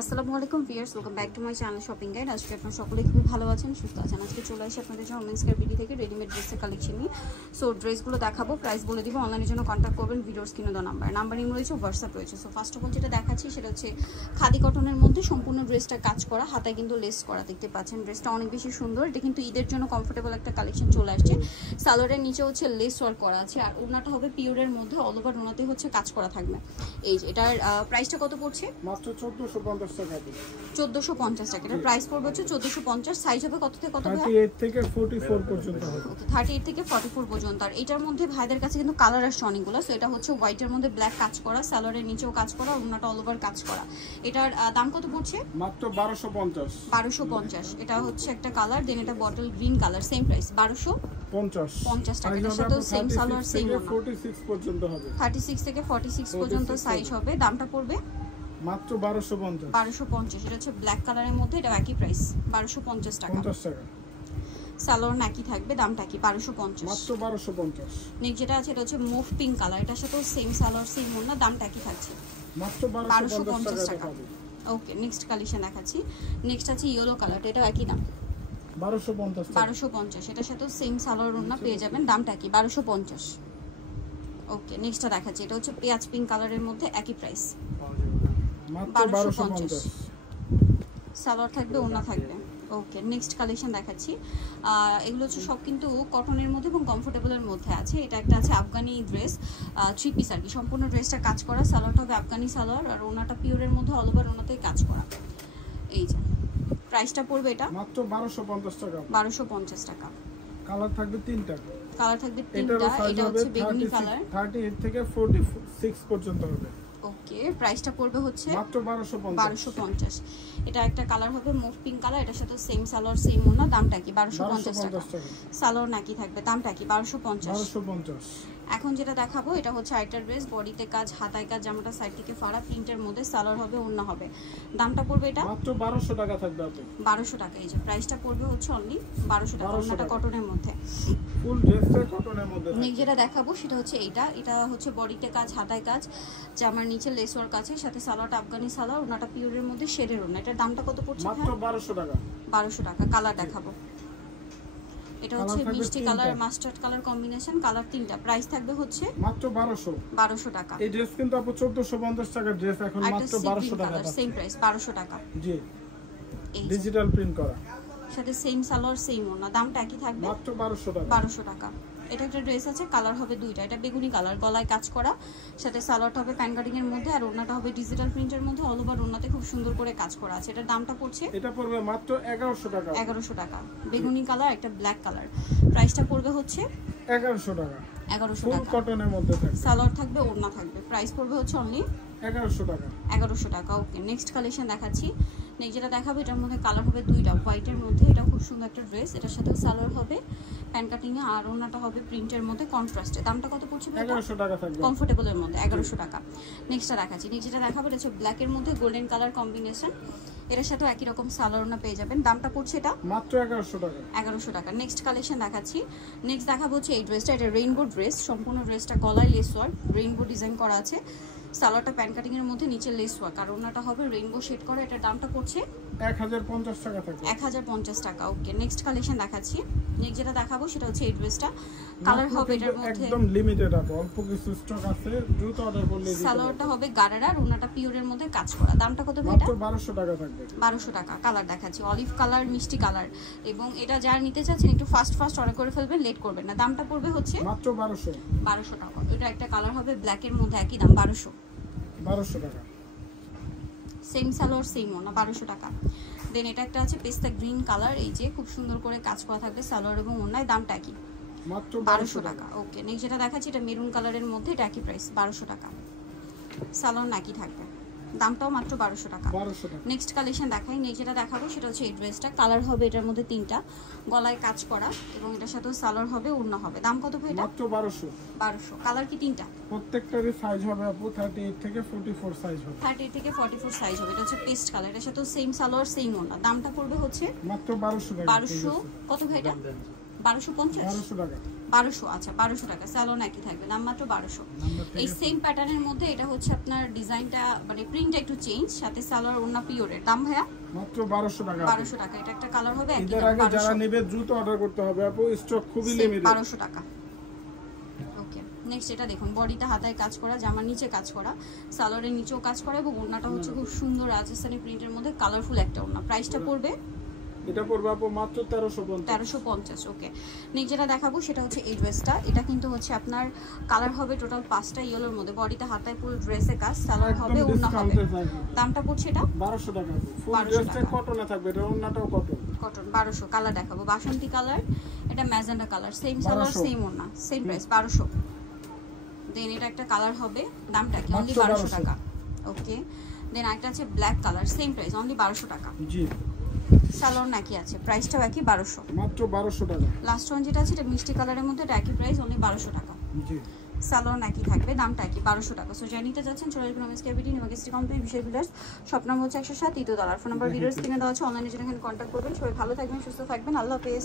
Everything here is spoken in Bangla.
আসসালামু আলাইকুম viewers, welcome back to my channel shopping guide. আজকে আপনারা সকলেই খুবই ভালো আছেন, সুস্থ আছেন। আজকে চলে আসি আপনাদের জন্য ওমেন্স কেয়ার বিডি থেকে রেডিমেড ড্রেসের কালেকশন নিয়ে। সো ড্রেসগুলো দেখাবো, প্রাইস বলে দিব। অনলাইনের জন্য কন্ট্যাক্ট করবেন, ভিডিওর স্ক্রিনে দেওয়া নাম্বারিং রয়েছে, হোয়াটসঅ্যাপ রয়েছে। সো ফার্স্ট অফ অল যেটা দেখাচ্ছি সেটা হচ্ছে খাদি কটনের মধ্যে সম্পূর্ণ ড্রেসটা কাজ করা, হাতায় কিন্তু লেস করা। দেখতে পাচ্ছেন ড্রেসটা অনেক বেশি সুন্দর। এটা কিন্তু ঈদের জন্য কমফোর্টেবল একটা কালেকশন চলে আসছে। সালোয়ারের নিচে হচ্ছে লেস ওয়ার্ক করা আছে, আর ওড়নাটা হবে পিওরের মধ্যে, অল ওভার ওড়নাতে হচ্ছে কাজ করা থাকবে। এই যে এটার প্রাইসটা কত পড়ছে? মাত্র 1450 টাকা। 1450 টাকা। এটার প্রাইস পড়বে হচ্ছে 1450। সাইজ হবে কত থেকে কত? 38 থেকে 44 পর্যন্ত হবে। ওকে, 38 থেকে 44 পর্যন্ত। আর এটার মধ্যে ভাইদের কাছে কিন্তু কালার আসছে অনেকগুলো। সো এটা হচ্ছে হোয়াইটের মধ্যে ব্ল্যাক কাজ করা, সালোয়ারের নিচেও কাজ করা, ওড়নাটা অল ওভার কাজ করা। এটার দাম কত পড়ছে? মাত্র 1250। 1250। এটা হচ্ছে একটা কালার, দেন এটা bottle green colour, same price 1250 টাকা। এটার সাথে সেম সালোয়ার সেম ওড়না। 46 পর্যন্ত হবে। 36 থেকে 46 পর্যন্ত সাইজ হবে। দামটা পড়বে মাত্র 1250। 1250। এটা হচ্ছে ব্ল্যাক কালারের মধ্যে, এটা একই প্রাইস 1250 টাকা। 50 টাকা। সালোয়ার নাকি থাকবে, দামটা কি? 1250। মাত্র 1250। নেক্সট যেটা আছে এটা হচ্ছে মুভ পিঙ্ক কালার, এটার সাথেও সেম সালোয়ার সেম ওড়না, দামটা কি থাকছে? মাত্র 1250 টাকা। ওকে, নেক্সট কালেকশন দেখাচ্ছি। নেক্সট আছে ইয়েলো কালার, এটাও একই দাম 1250 টাকা। 1250। এটার সাথেও সেম সালোয়ার ওড়না পেয়ে যাবেন, দামটা কি? 1250। ওকে, নেক্সটটা দেখাচ্ছি। এটা হচ্ছে পেঁয়াজ পিঙ্ক কালারের মধ্যে, একই প্রাইস মাত্র 1250। সালোয়ার থাকবে, ওড়না থাকবে। ওকে, নেক্সট কালেকশন দেখাচ্ছি। এগুলো হচ্ছে সব কিন্তু কটনের মধ্যে এবং কমফোর্টেবলের মধ্যে আছে। এটা একটা আছে আফগানি ড্রেস, 3 পিস আর কি। সম্পূর্ণ ড্রেসটা কাজ করা, সালোয়ারটা হবে আফগানি সালোয়ার, আর ওড়নাটা পিওরের মধ্যে, অল ওভার ওড়নাতেই কাজ করা। এই যে প্রাইসটা পড়বে এটা মাত্র 1250 টাকা। 1250 টাকা। কালার থাকবে তিনটা। কালার থাকবে তিনটা। এটা হচ্ছে বেগুনি কালার, 38 থেকে 46 পর্যন্ত হবে। ওকে, প্রাইসটা পড়বে হচ্ছে মাত্র 1250। 1250। এটা একটা কালার হবে মুভ পিঙ্ক কালার, এটার সাথে সেম সালোয়ার সেম ওড়না, দামটা কি? 1250 টাকা। সালোয়ার নাকি থাকবে, দামটা কি? 1250। এখন যেটা দেখাবো এটা হচ্ছে আরেকটা ড্রেস, বডিতে কাজ, হাতায় কাজ, জামাটা সাইড থেকে ফাড়া, প্রিন্টের মধ্যে, সালোয়ার হবে, ওড়না হবে। দামটা পড়বে এটা মাত্র 1200 টাকা থাকবে আপনি। 1200 টাকা। এই যে প্রাইসটা পড়বে হচ্ছে অনলি 1200 টাকা। ওড়নাটা কটনের মধ্যে, ফুল ড্রেসটা কটনের মধ্যে। নেক্সট যেটা দেখাবো সেটা হচ্ছে এটা হচ্ছে বডিতে কাজ, হাতায় কাজ, জামার নিচে লেস ওয়ার্ক আছে, সাথে সালোয়ারটা আফগানি সালোয়ার, ওড়নাটা পিওরের মধ্যে শেডের ওড়না। এটার দামটা কত পড়ছে? মাত্র 1200 টাকা। 1200 টাকা। কালার দেখাবো। এটা হচ্ছে মিষ্টি colour, mustard colour combination, colour তিনটা। প্রাইস থাকবে হচ্ছে মাত্র 1200 টাকা। এই ড্রেস কিন্তু আপু 1450 টাকার ড্রেস, এখন মাত্র 1200 টাকা। সেম প্রাইস 1200 টাকা। জি, ডিজিটাল প্রিন্ট করা, সাথে সেম সালোয়ার সেম ওড়না, দামটা একই থাকবে মাত্র 1200 টাকা। 1200 টাকা। এটা একটা ড্রেস আছে, কালার হবে দুইটা। এটা বেগুনি কালার, গলায় কাজ করা, সাথে সালোয়ারটা হবে প্যান কাটিং এর মধ্যে, আর ওড়নাটা হবে ডিজিটাল প্রিন্টের মধ্যে, অল ওভার ওড়নাতে খুব সুন্দর করে কাজ করা আছে। এটার দামটা পড়ছে, এটা পড়বে মাত্র 1100 টাকা। 1100 টাকা। বেগুনি কালার, একটা ব্ল্যাক কালার। প্রাইসটা পড়বে হচ্ছে 1100 টাকা। 1100 ফুল টাকা। কটনের মধ্যে থাকবে, সালোয়ার থাকবে, ওড়না থাকবে। প্রাইস পড়বে হচ্ছে অনলি 1100 টাকা। 1100 টাকা। ওকে, নেক্সট কালেকশন দেখাচ্ছি। নেক্সট যেটা দেখাবো এটার মধ্যে কালার হবে দুইটা, হোয়াইটের মধ্যে। এটা খুব সুন্দর একটা ড্রেস, এটার সাথেও সালোয়ার হবে প্যান কাটিং এ, আর ওড়নাটা হবে প্রিন্টের মধ্যে, কন্ট্রাস্টে। দামটা কত পড়ছে? 1100 টাকা থাকবে, কমফোর্টেবলের মধ্যে 1100 টাকা। নেক্সটটা দেখাচ্ছি। নেক্সট যেটা দেখাবো এটা হচ্ছে ব্ল্যাকের মধ্যে গোল্ডেন কালার কম্বিনেশন, এটার সাথে একই রকম সালোয়ার ওড়না পেয়ে যাবেন। দামটা পড়ছে এটা মাত্র 1100 টাকা। 1100 টাকা। নেক্সট কালেকশন দেখাচ্ছি। নেক্সট দেখাবো হচ্ছে এই ড্রেসটা, এটা রেইনবো ড্রেস, সম্পূর্ণ ড্রেসটা গলায় লেস ওয়ার্ক, রেইনবো ডিজাইন করা আছে, সালোয়ারটা প্যান কাটিং এর মধ্যে, নিচে লেস ওয়ার্ক, আর ওড়নাটা হবে রেইনবো শেড করা। এটার দামটা পড়ছে 1050 টাকা থাকবে। 1050 টাকা। ওকে, নেক্সট কালেকশন দেখাচ্ছি। নেক্সট যেটা দেখাবো সেটা হচ্ছে এই ড্রেসটা, কালার হবে এটার মধ্যে একদম লিমিটেড আছে, অল্প কিছু স্টক আছে, দ্রুত অর্ডার করলে দিতে সালোয়ারটা হবে গারারা, আর ওড়নাটা পিওরের মধ্যে কাজ করা। দামটা কত ভাই? মাত্র 1200 টাকা থাকবে। 1200 টাকা। কালার দেখাচ্ছি, অলিভ কালার, মিষ্টি কালার, এবং এটা যারা নিতে চাচ্ছেন একটু ফাস্ট অর্ডার করে ফেলবেন, লেট করবেন না। দামটা পড়বে হচ্ছে মাত্র 1200 টাকা। এটা একটা কালার হবে ব্ল্যাকের মধ্যে, একই দাম 1200 টাকা। সেম সালোয়ার সেম ওড়না, 1200 টাকা। দেন এটা একটা আছে পেস্তা গ্রিন কালার, এই যে খুব সুন্দর করে কাজ করা থাকবে সালোয়ার এবং ওড়নায়, দামটা কি? মাত্র 1200 টাকা। ওকে, নেক্সট যেটা দেখাচ্ছি এটা মেরুন কালারের মধ্যে, এটা একই প্রাইস 1200 টাকা। সালোয়ার নাকি থাকবে, দামটাও মাত্র 1200 টাকা। নেক্সট কালেকশন দেখাই। নেক্সট যেটা দেখাবো সেটা হচ্ছে এই ড্রেসটা, কালার হবে এটার মধ্যে তিনটা, গলায় কাজ করা, এবং এটার সাথে সালোয়ার হবে, ওড়না হবে। দাম কত ভাই? এটা মাত্র 1200। কালার কি তিনটা? প্রত্যেকটারই সাইজ হবে আপু 38 থেকে 44 সাইজ হবে। 38 থেকে 44 সাইজ হবে। এটা হচ্ছে পেস্ট কালার, এটার সাথে সেম সালোয়ার সেম ওড়না। দামটা পড়বে হচ্ছে মাত্র 1200 টাকা। 1200 কত ভাই? এটা 1250 1200 টাকা 1200, আচ্ছা 1200 টাকা। স্যালোন একই থাকবে, দাম মাত্র 1200। এই সেম প্যাটার্নের মধ্যে এটা হচ্ছে আপনার ডিজাইনটা মানে প্রিন্টটা একটু চেঞ্জ, সাথে সালোয়ার ওন্না পিওরের। দাম ভাইয়া মাত্র 1200 টাকা 1200 টাকা। এটা একটা কালার হবে, একই এর দাম আগে যারা 1200। নেবে দ্রুত অর্ডার করতে হবে আপু, স্টক খুবই লিমিটেড। 1200 টাকা। ওকে, নেক্সট এটা দেখুন, বডিটা হাতায় কাজ করা, জামার নিচে কাজ করা, সালোয়ারের নিচেও কাজ করা, এবং ওড়নাটা হচ্ছে খুব সুন্দর রাজস্থানি প্রিন্টের মধ্যে কালারফুল একটা ওড়না। প্রাইসটা পড়বে এটা পড়বে আপু মাত্র 1350। 1350। ওকে, নেক্সট যেটা দেখাবো সেটা হচ্ছে এই ড্রেসটা। এটা কিন্তু হচ্ছে আপনার কালার হবে টোটাল 5টা ইয়েলোর মধ্যে, বডিতে হাতায় পুরো ড্রেসে কাজ, সালোয়ার হবে, ওড়না হবে। দামটা পড়ছে এটা 1200 টাকা। ফুল 1200 ড্রেসটা টাকা। কটনে থাকবে, এটা ওন্নাটাও কটন। কটন 1200। কালার দেখাবো, বাসন্তী কালার, এটা magenta colour, same salwar 1200 same ওড়না, সেম প্রাইস 1200। দেন এটা একটা কালার হবে, দামটা কি? অনলি মাত্র 1200 1200 টাকা। ওকে, দেন একটা আছে black colour, same price only 1200 টাকা। জি, সালোয়ার নাকি আছে, প্রাইসটাও একই 1200। মাত্র 1200 টাকা। লাস্ট ওয়ান যেটা আছে এটা মিষ্টি কালারের মধ্যে, এটা একই প্রাইস অনলি 1200 টাকা। জি, সালোয়ার নাকি থাকবে, দামটা একই 1200 টাকা। সো যারা নিতে যাচ্ছেন চলে আসবেন এমএস কেবিটি নিমাগেস্টি কোম্পানি বিশেষ বিলাস, শপ নাম্বার হচ্ছে 107 $2। ফোন নাম্বার ভিডিওস কিনে দেওয়া আছে, অনলাইনে জন্য এখানে কন্ট্যাক্ট করবেন। সবাই ভালো থাকবেন, সুস্থ থাকবেন, আল্লাহ হাফেজ।